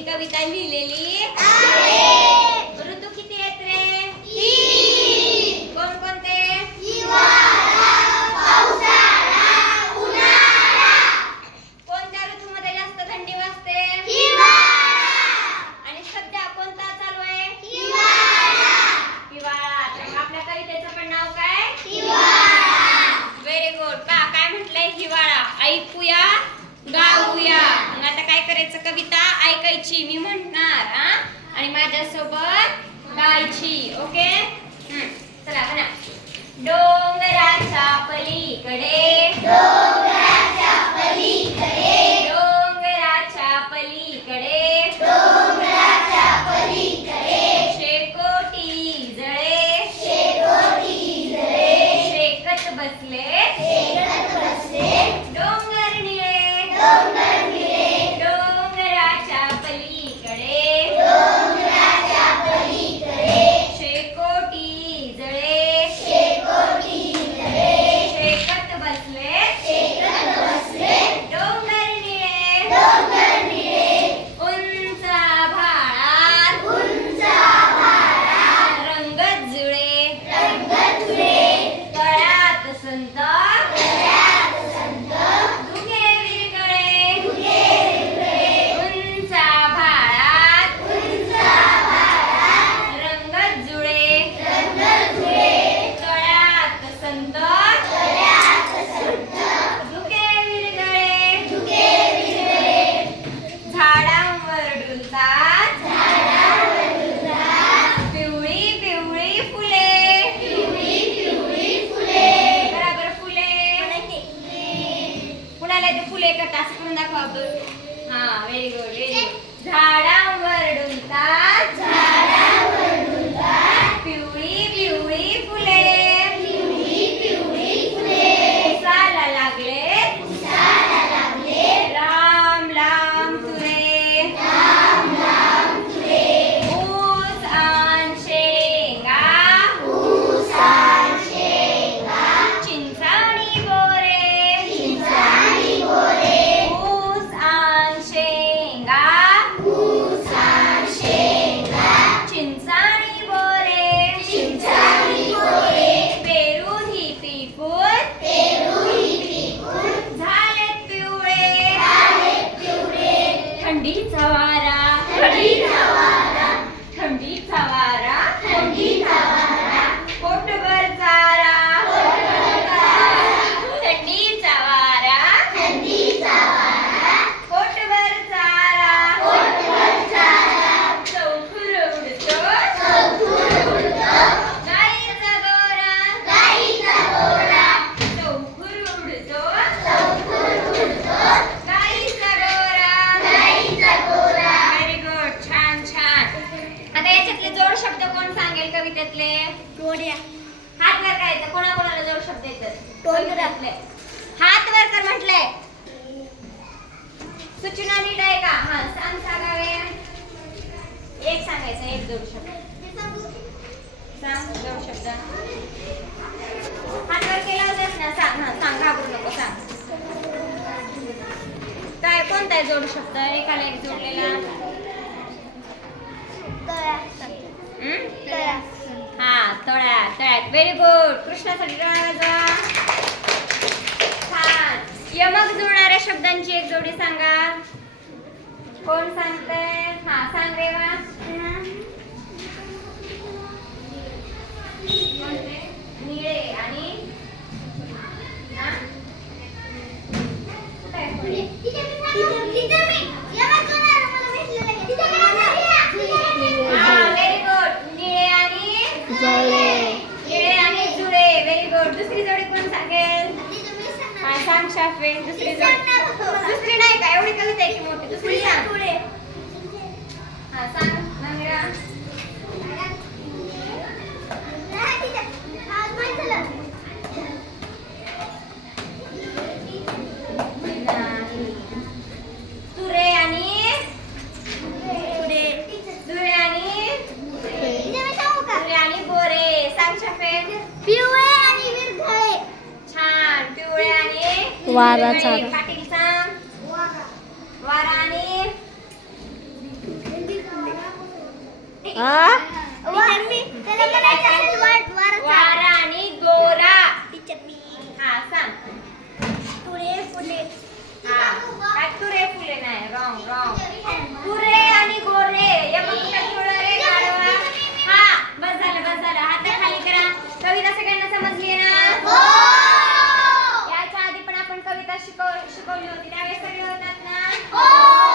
ही कविता लिहिलेली? ऋतू किती आहेत रे? कोण कोणते कोणत्या ऋतूमध्ये जास्त थंडी वाजते? आणि सध्या कोणता चालू आहे? हिवाळा. तर आपल्या कवितेचं पण नाव काय? व्हेरी गुड का काय म्हटलंय? हिवाळा. ऐकूया गाऊया. आता काय करायचं? कविता ऐकायची मी म्हणणार हा? आणि माझ्यासोबत गायची ओके? हम्म, चला म्हणा. डोंगराच्या पलीकडे ബാബു ആ വെരി ഗുഡ് വെരി ഗുഡ് ઠંડી સવારા ઠંડી સવારા हात वर करायचं कोणा कोणाला जोड शब्द येतात? हात वर कर म्हटलंय. सूचना नीट आहे का? हा सांग सांगावे. एक सांगायचं एक जोड शब्द. सांग जोड शब्द. हात वर केला होतास ना? सांग हा सांग घाबरू नको सांग. काय कोणता जोड शब्द? एकाला एक जोडलेला. व्हेरी गुड कृष्णासाठी छान. यमक जुळणाऱ्या शब्दांची एक जोडी सांगा. कोण सांगतंय? हा सांग रेवा निळे आणि? हा आहे पुढे? हा व्हेरी गुड निळे आणि निळे आणि जुळे व्हेरी गुड दुसरी जोडी कोण सांगेल? हा सांग शाफे दुसरी जोडी. दुसरी नाही का? एवढी कविता आहे की मोठी? दुसरी सांग. हा सांग. वारा चार पाटील सांग वारा आणि आ? कविता शिकव शिकवली होती त्यावेळेस सगळे होतात ना